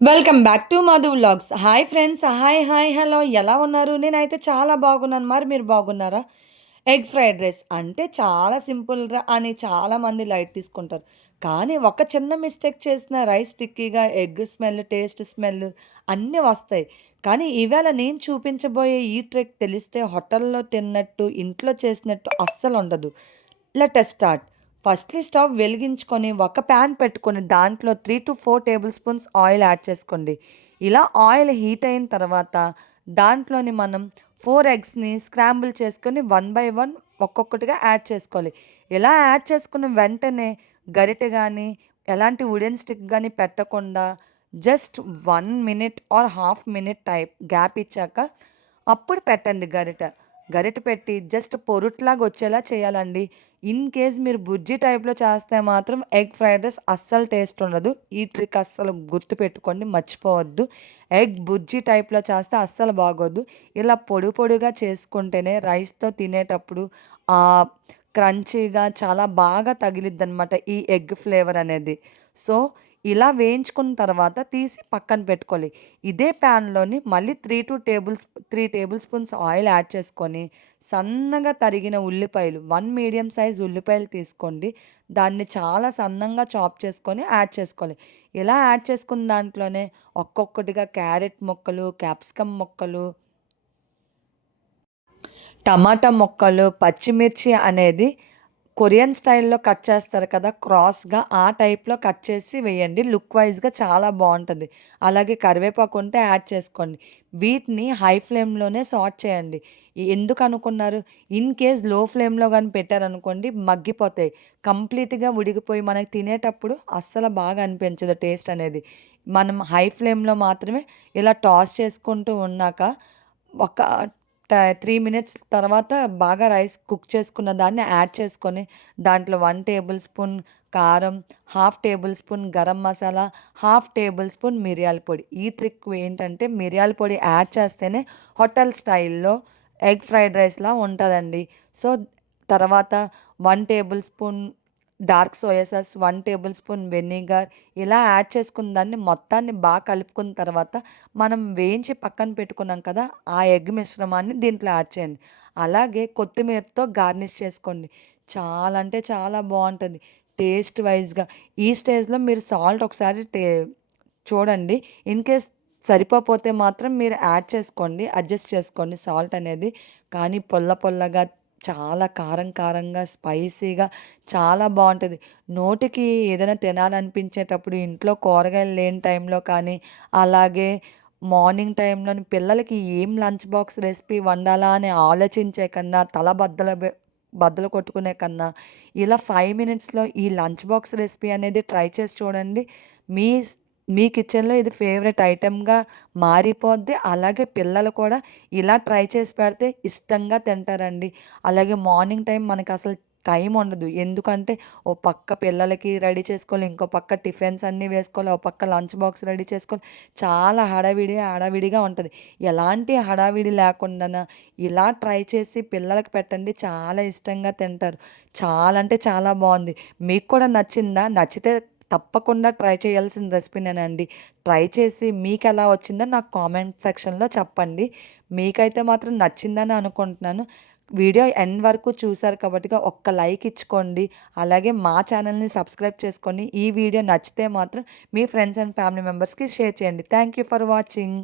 Welcome back to Madhu vlogs. Hi friends. Hi. Hello. ఎలా ఉన్నారు? నేనైతే చాలా బాగున్నాను. మరి మీరు బాగున్నారా? ఎగ్ ఫ్రైడ్ రైస్ అంటే చాలా సింపుల్‌రా అని చాలామంది లైట్ తీసుకుంటారు. కానీ ఒక చిన్న మిస్టేక్ చేసిన రైస్ స్టిక్కీగా, ఎగ్ స్మెల్, టేస్ట్ స్మెల్ అన్నీ వస్తాయి. కానీ ఇవాళ నేను చూపించబోయే ఈ ట్రిక్ తెలిస్తే హోటల్‌లో తిన్నట్టు, ఇంట్లో చేసినట్టు అస్సలుండదు. Let us start. Firstly stove వెలిగించుకొని ఒక ప్యాన్ పెట్టుకొని దాంట్లో 3-4 టేబుల్ స్పూన్స్ ఆయిల్ యాడ్ చేసుకోండి. ఇలా ఆయిల్ హీట్ అయిన తర్వాత దాంట్లోని మనం 4 ఎగ్స్‌ని స్క్రాంబుల్ చేసుకొని వన్ బై వన్ ఒక్కొక్కటిగా యాడ్ చేసుకోవాలి. ఇలా యాడ్ చేసుకున్న వెంటనే గరిటె గానీ, ఎలాంటి వుడెన్ స్టిక్ గానీ పెట్టకుండా just 1 minute or half minute gap ఇచ్చాక అప్పుడు పెట్టండి గరిటె. గరిటె పెట్టి జస్ట్ పొరుట్లాగా వచ్చేలా చేయాలండి. ఇన్ కేస్ మీరు బుజ్జి టైప్‌లో చేస్తే మాత్రం ఎగ్ ఫ్రైడ్ రైస్ అస్సలు టేస్ట్ ఉండదు. ఈ ట్రిక్ అస్సలు గుర్తుపెట్టుకోండి, మర్చిపోవద్దు. ఎగ్ బుజ్జి టైప్‌లో చేస్తే అస్సలు బాగోదు. ఇలా పొడి పొడిగా చేసుకుంటేనే రైస్‌తో తినేటప్పుడు క్రంచీగా చాలా బాగా తగిలిద్దనమాట ఈ ఎగ్ ఫ్లేవర్ అనేది. సో, ఇలా వేయించుకున్న తర్వాత తీసి పక్కన పెట్టుకోవాలి. ఇదే ప్యాన్‌లోని మళ్ళీ 3 టేబుల్ స్పూన్స్ ఆయిల్ యాడ్ చేసుకొని, సన్నగా తరిగిన ఉల్లిపాయలు 1 మీడియం సైజ్ ఉల్లిపాయలు తీసుకోండి. దాన్ని చాలా సన్నంగా చాప్ చేసుకొని యాడ్ చేసుకోవాలి. ఇలా యాడ్ చేసుకున్న దాంట్లోనే ఒక్కొక్కటిగా క్యారెట్ ముక్కలు, క్యాప్సికమ్ ముక్కలు, టమాటా ముక్కలు, పచ్చిమిర్చి అనేది కొరియన్ స్టైల్‌లో కట్ చేస్తారు కదా! క్రాస్‌గా ఆ టైప్‌లో కట్ చేసి వేయండి. లుక్ వైస్‌గా చాలా బావుంటది. అలాగే కరివేపాకు ఉంటే యాడ్ చేసుకోండి. వీటిని హై ఫ్లేమ్‌లోనే సాట్ చేయండి. ఎందుకనుకున్నారు? ఇన్ కేస్ లో ఫ్లేమ్‌లో గాని పెట్టారనుకోండి మగ్గిపోతాయి. కంప్లీట్‌గా ఉడికిపోయి మనకు తినేటప్పుడు అస్సలు బాగా అనిపించదు టేస్ట్ అనేది. మనం హై ఫ్లేమ్‌లో మాత్రమే ఇలా టాస్ చేసుకుంటూ ఉన్నాక ఒక 3 మినిట్స్ తర్వాత బాగా రైస్ కుక్ చేసుకున్న దాన్ని యాడ్ చేసుకొని దాంట్లో 1 టేబుల్ స్పూన్ కారం, half table spoon garam masala, half table spoon మిరియాల పొడి. ఈ ట్రిక్ ఏంటంటే మిరియాల పొడి యాడ్ చేస్తేనే హోటల్ స్టైల్‌లో ఎగ్ ఫ్రైడ్ రైస్‌లా ఉంటదండి. సో, తర్వాత 1 table spoon dark soya sauce, 1 table spoon vinegar ఇలా యాడ్ చేసుకున్న దాన్ని మొత్తాన్ని బాగా కలుపుకున్న తర్వాత మనం వేయించి పక్కన పెట్టుకున్నాం కదా! ఆ ఎగ్ మిశ్రమాన్ని దీంట్లో యాడ్ చేయండి. అలాగే కొత్తిమీరతో గార్నిష్ చేసుకోండి. చాలా అంటే చాలా బావుంటది టేస్ట్ వైస్‌గా. ఈ స్టేజ్‌లో మీరు సాల్ట్ ఒకసారి చూడండి. ఇన్ కేస్ సరిపోతే మాత్రం మీరు యాడ్ చేసుకోండి. అడ్జస్ట్ చేసుకోండి సాల్ట్ అనేది. కానీ పొల్ల పొల్లగా చాలా కారం కారంగా, స్పైసీగా చాలా బావుంటది. నోటికి ఏదైనా తినాలనిపించేటప్పుడు ఇంట్లో కూరగాయలు లేని టైంలో కానీ, అలాగే మార్నింగ్ టైంలోని పిల్లలకి ఏం లంచ్ బాక్స్ రెసిపీ వండాలా అని ఆలోచించే కన్నా, తల బద్దలు కొట్టుకునే కన్నా, ఇలా 5 మినిట్స్‌లో ఈ లంచ్ బాక్స్ రెసిపీ అనేది ట్రై చేసి చూడండి. మీ స్ మీ కిచెన్‌లో ఇది ఫేవరెట్ ఐటెమ్‌గా మారిపోద్ది. అలాగే పిల్లలు కూడా ఇలా ట్రై చేసి పెడితే ఇష్టంగా తింటారండి. అలాగే మార్నింగ్ టైం మనకసలు టైం ఉండదు. ఎందుకంటే, ఓ పక్క పిల్లలకి రెడీ చేసుకోవాలి, ఇంకో పక్క టిఫిన్స్ అన్నీ వేసుకోవాలి, ఓ పక్క లంచ్ బాక్స్ రెడీ చేసుకోవాలి. చాలా హడావిడిగా ఉంటది. ఎలాంటి హడావిడి లేకుండాన ఇలా ట్రై చేసి పిల్లలకి పెట్టండి. చాలా ఇష్టంగా తింటారు. చాలా అంటే చాలా బావుంది. మీకు కూడా నచ్చిందా? నచ్చితే తప్పకుండా ట్రై చేయాల్సిన రెసిపీనేనండి. ట్రై చేసి మీకెలా వచ్చిందో నాకు కామెంట్ సెక్షన్‌లో చెప్పండి. మీకైతే మాత్రం నచ్చిందని అనుకుంటున్నాను. వీడియో ఎండ్ వరకు చూసారు కాబట్టిగా ఒక్క లైక్ ఇచ్చుకోండి. అలాగే మా ఛానల్‌ని సబ్స్క్రైబ్ చేసుకోండి. ఈ వీడియో నచ్చితే మాత్రం మీ ఫ్రెండ్స్ అండ్ ఫ్యామిలీ మెంబర్స్‌కి షేర్ చేయండి. Thank you for watching.